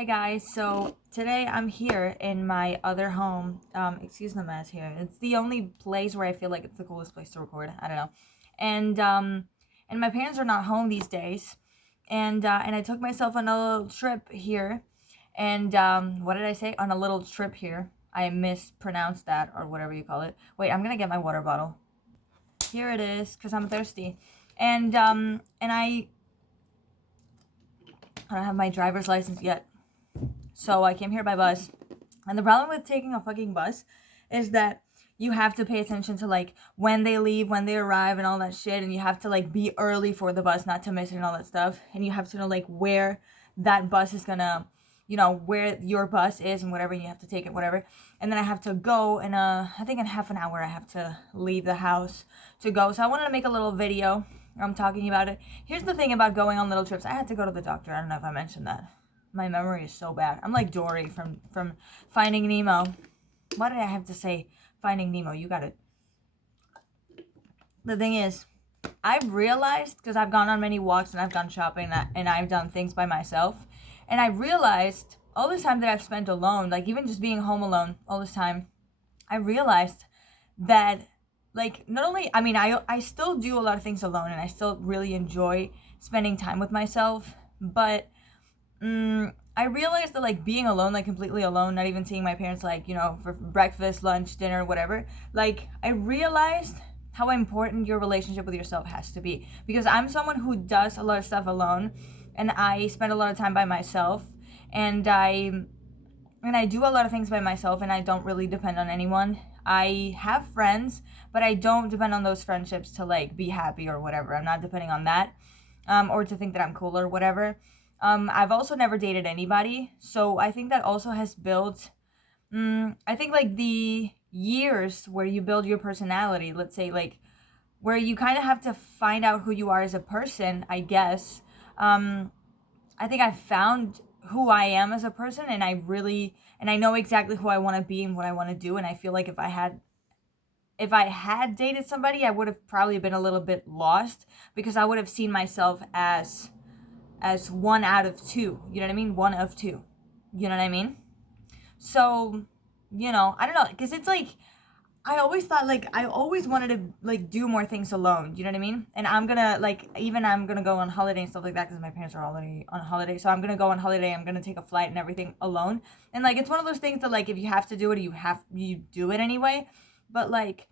Hey guys, so today I'm here in my other home. Excuse the mess here. It's the only place where I feel like it's the coolest place to record. I don't know. And my parents are not home these days. And I took myself on a little trip here. And what did I say? On a little trip here. I mispronounced that or whatever you call it. Wait, I'm gonna get my water bottle. Here it is, because I'm thirsty. And I don't have my driver's license yet. So I came here by bus. And the problem with taking a fucking bus is that you have to pay attention to like when they leave, when they arrive, and all that shit. And you have to like be early for the bus, not to miss it, and all that stuff. And you have to know like where that bus is gonna, where your bus is and whatever. And you have to take it, whatever. And then I have to go in I think in half an hour I have to leave the house to go. So I wanted to make a little video. I'm talking about it. Here's the thing about going on little trips. I had to go to the doctor. I don't know if I mentioned that. My memory is so bad. I'm like Dory from Finding Nemo. Why did I have to say Finding Nemo? You got it. The thing is, I've realized, because I've gone on many walks and I've gone shopping and I've done things by myself, and I realized all this time that I've spent alone, like even just being home alone all this time, I realized that like not only I still do a lot of things alone and I still really enjoy spending time with myself, but I realized that like being alone, like completely alone, not even seeing my parents, like, for breakfast, lunch, dinner, whatever, like I realized how important your relationship with yourself has to be. Because I'm someone who does a lot of stuff alone and I spend a lot of time by myself and I do a lot of things by myself and I don't really depend on anyone. I have friends, but I don't depend on those friendships to like be happy or whatever. I'm not depending on that, or to think that I'm cool or whatever. I've also never dated anybody, so I think that also has built. I think like the years where you build your personality, let's say like where you kind of have to find out who you are as a person, I guess. I think I've found who I am as a person, and I know exactly who I want to be and what I want to do, and I feel like if I had dated somebody, I would have probably been a little bit lost because I would have seen myself as one out of two. You know what I mean? One of two. You know what I mean? So, I don't know, because it's like I always thought like I always wanted to like do more things alone. You know what I mean? And I'm gonna go on holiday and stuff like that because my parents are already on holiday. So I'm gonna go on holiday. I'm gonna take a flight and everything alone. And like it's one of those things that like if you have to do it, you do it anyway. But like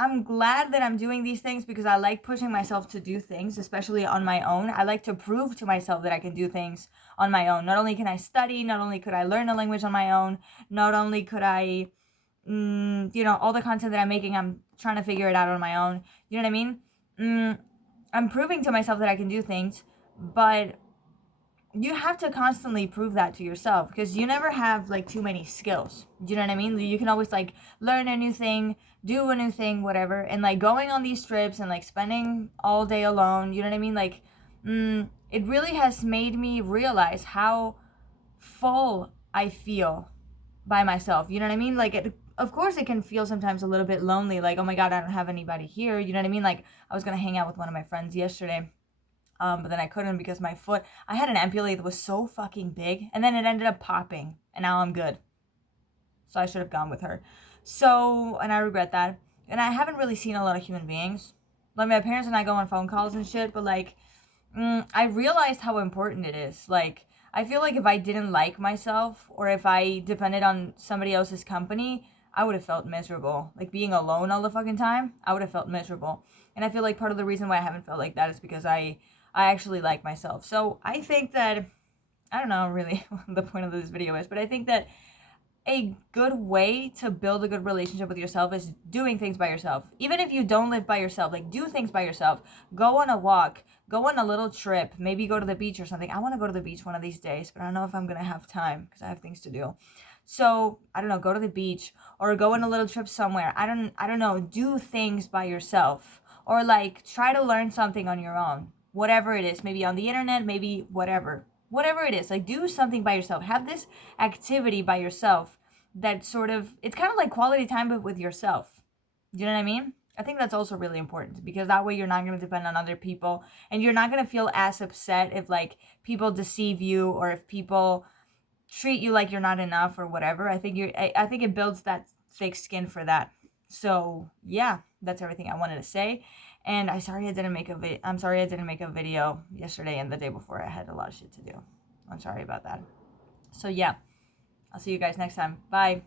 I'm glad that I'm doing these things because I like pushing myself to do things, especially on my own. I like to prove to myself that I can do things on my own. Not only can I study, not only could I learn a language on my own, not only could I, all the content that I'm making, I'm trying to figure it out on my own. You know what I mean? I'm proving to myself that I can do things, but you have to constantly prove that to yourself because you never have like too many skills. Do you know what I mean? You can always like learn a new thing, do a new thing, whatever. And like going on these trips and like spending all day alone, you know what I mean? Like, it really has made me realize how full I feel by myself. You know what I mean? Like, of course, it can feel sometimes a little bit lonely. Like, oh my God, I don't have anybody here. You know what I mean? Like, I was going to hang out with one of my friends yesterday, but then I couldn't because I had an ampule that was so fucking big, and then it ended up popping, and now I'm good. So I should have gone with her. So, and I regret that. And I haven't really seen a lot of human beings. Like my parents and I go on phone calls and shit, but like, I realized how important it is. Like, I feel like if I didn't like myself or if I depended on somebody else's company, I would have felt miserable. Like being alone all the fucking time, I would have felt miserable. And I feel like part of the reason why I haven't felt like that is because I actually like myself. So I think that I don't know really what the point of this video is, but I think that a good way to build a good relationship with yourself is doing things by yourself. Even if you don't live by yourself, like do things by yourself. Go on a walk, go on a little trip, maybe go to the beach or something. I want to go to the beach one of these days, but I don't know if I'm going to have time because I have things to do. So, I don't know, go to the beach or go on a little trip somewhere. I don't know, do things by yourself or like try to learn something on your own. Whatever it is, maybe on the internet, maybe whatever. Whatever it is, like do something by yourself. Have this activity by yourself that sort of it's kind of like quality time but with yourself. Do you know what I mean? I think that's also really important because that way you're not going to depend on other people and you're not going to feel as upset if like people deceive you or if people treat you like you're not enough or whatever. I think it builds that thick skin for that. So yeah, that's everything I wanted to say. And I'm sorry I didn't make a video yesterday and the day before. I had a lot of shit to do. I'm sorry about that. So yeah, I'll see you guys next time. Bye.